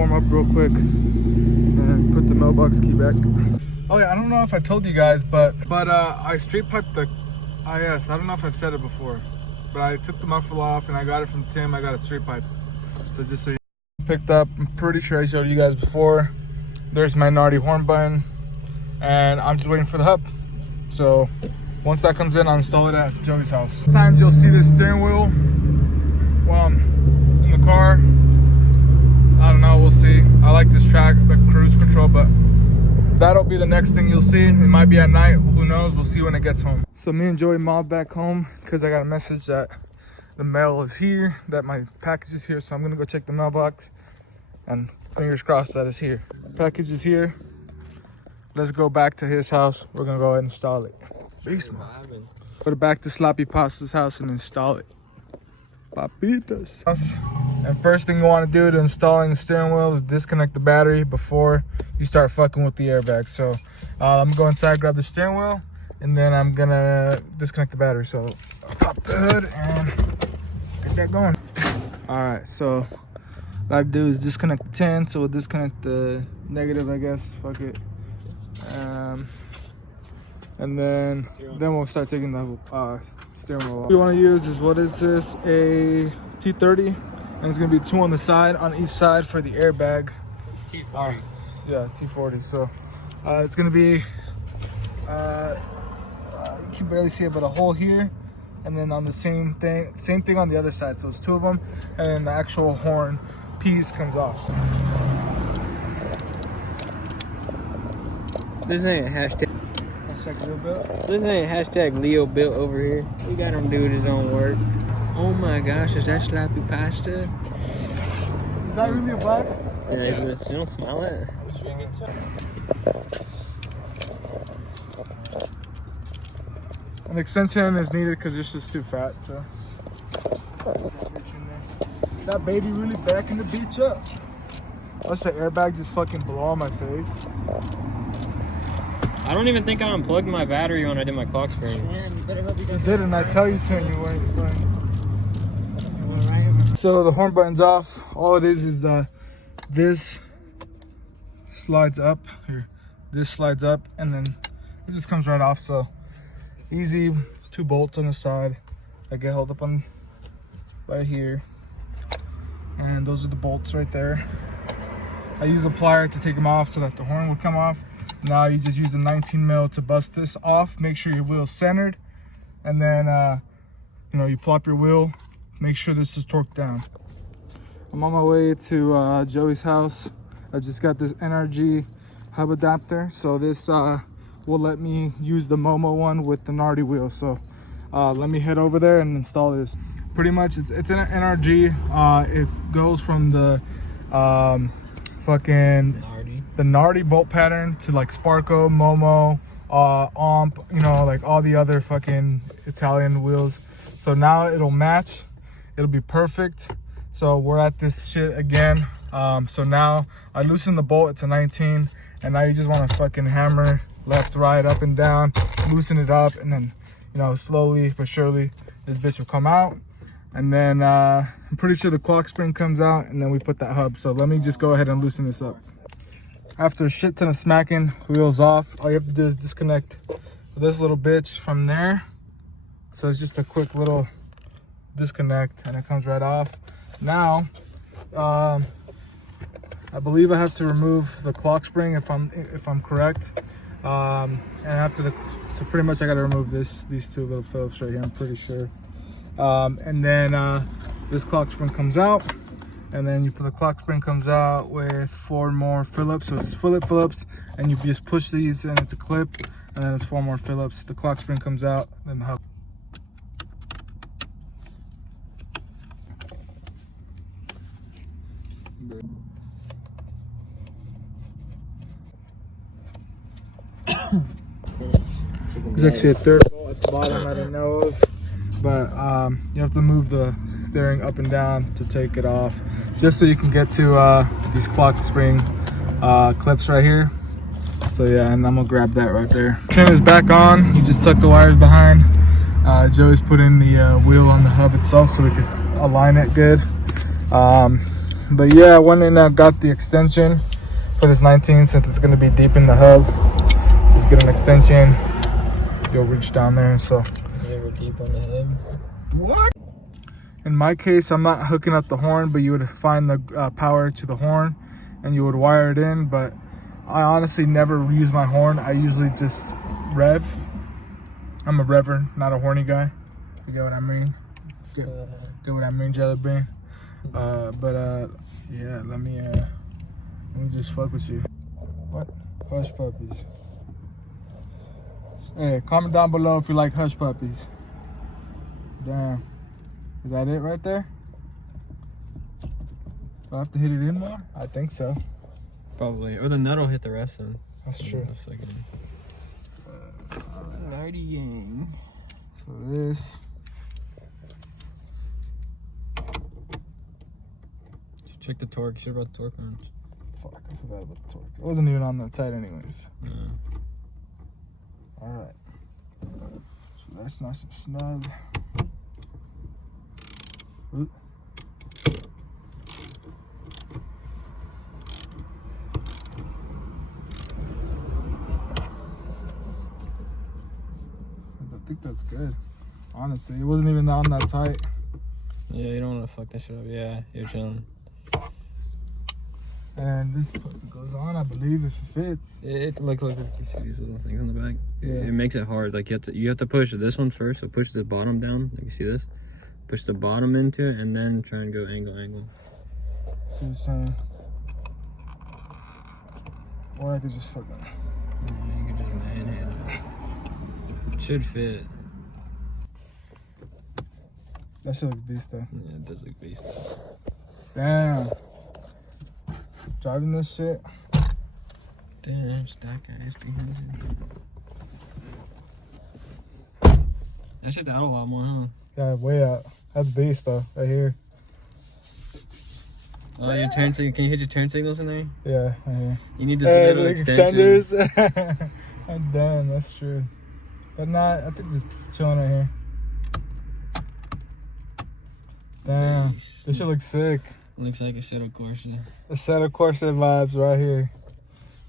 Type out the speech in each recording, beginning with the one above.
warm up real quick and put the mailbox key back. Oh yeah, I don't know if I told you guys, but I straight piped the IS. I don't know if I've said it before, but I took the muffler off and I got it from Tim. I got a straight pipe. So just so you picked up, I'm pretty sure I showed you guys before. There's my Nardi horn button, and I'm just waiting for the hub. So once that comes in, I'll install it at Joey's house. This time you'll see this steering wheel while I'm in the car. I don't know, we'll see. I like this track, the cruise control, but that'll be the next thing you'll see. It might be at night, who knows, we'll see when it gets home. So me and Joey mobbed back home because I got a message that the mail is here, that my package is here. So I'm gonna go check the mailbox and fingers crossed that it's here. Package is here. Let's go back to his house. We're gonna go ahead and install it. Basement. Put it back to Sloppy Pasta's house and install it. Papitas. And first thing you want to do to installing the steering wheel is disconnect the battery before you start fucking with the airbag. So I'm gonna go inside, grab the steering wheel, and then I'm gonna disconnect the battery. So I'll pop the hood and get that going. All right, so what I have to do is disconnect the 10. So we'll disconnect the negative, I guess. Fuck it. And then we'll start taking the steering wheel off. What you want to use is, what is this? A T30. And it's gonna be 2 on the side, on each side for the airbag. T40. Yeah, T40. So it's gonna be, you can barely see it, but a hole here, and then on the same thing on the other side. So it's 2 of them, and then the actual horn piece comes off. This ain't hashtag Leo built. This ain't hashtag Leo built over here. We got him do his own work. Oh my gosh, is that Sloppy Pasta? Is that really a bug? Yeah, you don't smell it? An extension is needed because it's just too fat, so. That baby really backing the beach up. Watch the airbag just fucking blow on my face. I don't even think I unplugged my battery when I did my clock spring. Man, you better hope you didn't. I tell you to, and you weren't. So the horn button's off. All it is this slides up here. This slides up, and then it just comes right off. So easy. 2 bolts on the side that get held up on right here, and those are the bolts right there. I use a plier to take them off so that the horn would come off. Now you just use a 19 mil to bust this off. Make sure your wheel's centered, and then you plop your wheel. Make sure this is torqued down. I'm on my way to Joey's house. I just got this NRG hub adapter, so this will let me use the MOMO one with the Nardi wheel. So let me head over there and install this. Pretty much it's an NRG. It goes from the the Nardi bolt pattern to like Sparco, MOMO, Omp, like all the other fucking Italian wheels. So now it'll match. It'll be perfect. So we're at this shit again. So now I loosen the bolt. It's a 19, and now you just want to fucking hammer left, right, up and down, loosen it up, and then slowly but surely this bitch will come out. And then I'm pretty sure the clock spring comes out, and then we put that hub. So let me just go ahead and loosen this up. After a shit ton of smacking, wheels off, all you have to do is disconnect this little bitch from there. So it's just a quick little disconnect, and it comes right off. Now I believe I have to remove the clock spring if I'm correct, and so pretty much I got to remove these 2 little Phillips right here, I'm pretty sure. And then this clock spring comes out, and then the clock spring comes out with 4 more Phillips. So it's Phillips, and you just push these and it's a clip, and then it's 4 more Phillips. The clock spring comes out, then the hub. There's actually a 3rd bolt at the bottom I didn't know of, but you have to move the steering up and down to take it off, just so you can get to these clock spring clips right here. So yeah, and I'm gonna grab that right there. Trim is back on. You just tuck the wires behind. Joey's put in the wheel on the hub itself so we can align it good. But yeah, I went and got the extension for this 19 since it's going to be deep in the hub. Just get an extension. You'll reach down there. So You ever deep on the hub? What? in my case, I'm not hooking up the horn, but you would find the power to the horn and you would wire it in. But I honestly never use my horn. I usually just rev. I'm a rever, not a horny guy. You get what I mean? Get what I mean, Jelly Bean? Yeah, let me just fuck with you. What? Hush puppies. Hey, comment down below if you like hush puppies. Damn. Is that it right there? Do I have to hit it in more? I think so. Probably. Or the nut will hit the rest of them. That's true. Nardi gang. So this. Check the torque. Shit about the torque wrench. Fuck, I forgot about the torque. It wasn't even on that tight anyways. Yeah. Alright. So that's nice and snug. Oop. I think that's good. Honestly, it wasn't even on that tight. Yeah, you don't want to fuck that shit up. Yeah, you're chilling. And this goes on, I believe, if it fits. Look, you see these little things on the back? Yeah. It makes it hard. Like you have to push this one first. So push the bottom down. Like you see this? Push the bottom into it and then try and go angle. See what you're saying? Or I could just fucking. Yeah, you can just manhandle it. Should fit. That shit looks beast though. Yeah, it does look beast. Damn. Driving this shit. Damn, stack ass behind you. That shit's out a lot more, huh? Yeah, way out. That's beast though, right here. Oh, your turn signal. Can you hit your turn signals in there? Yeah, right here. You need this little extension. extenders. Oh, damn, that's true. But not, I think just chilling right here. Damn, this shit looks sick. Looks like a shuttle Corsa. A set of Corsa vibes right here.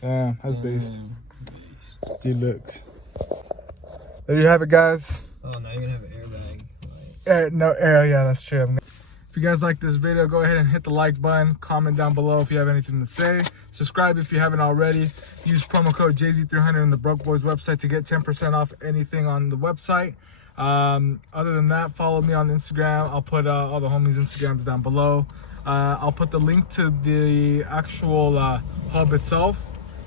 Damn, that's beast. G looks. There you have it, guys. Oh, now you're gonna have an airbag. No air, yeah, that's true. If you guys like this video, go ahead and hit the like button. Comment down below if you have anything to say. Subscribe if you haven't already. Use promo code JZ300 on the Broke Boys website to get 10% off anything on the website. Other than that, follow me on Instagram. I'll put all the homies' Instagrams down below. I'll put the link to the actual hub itself.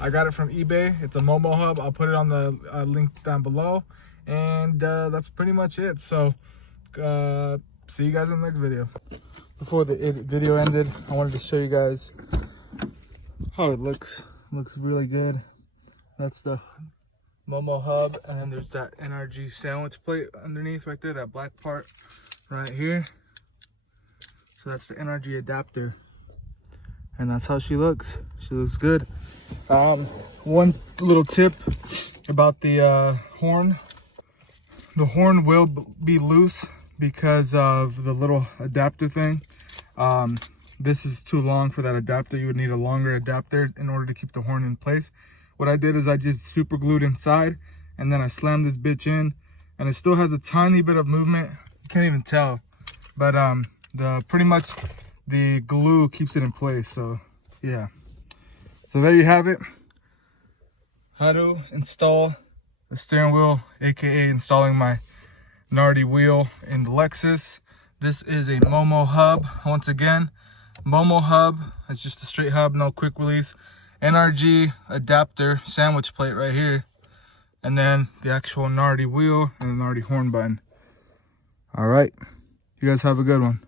I got it from eBay. It's a MOMO hub. I'll put it on the link down below. And that's pretty much it. So see you guys in the next video. Before the video ended, I wanted to show you guys how it looks. It looks really good. That's the MOMO hub, and then there's that NRG sandwich plate underneath right there, that black part right here. So that's the NRG adapter, and that's how she looks. She looks good. One little tip about the horn. The horn will be loose because of the little adapter thing. This is too long for that adapter. You would need a longer adapter in order to keep the horn in place. What I did is I just super glued inside, and then I slammed this bitch in, and it still has a tiny bit of movement. You can't even tell, but pretty much the glue keeps it in place. So yeah, so there you have it. How to install the steering wheel, aka installing my Nardi wheel in the Lexus. This is a MOMO hub. Once again, MOMO hub. It's just a straight hub, no quick release. NRG adapter sandwich plate right here, and then the actual Nardi wheel and the Nardi horn button. All right, you guys have a good one.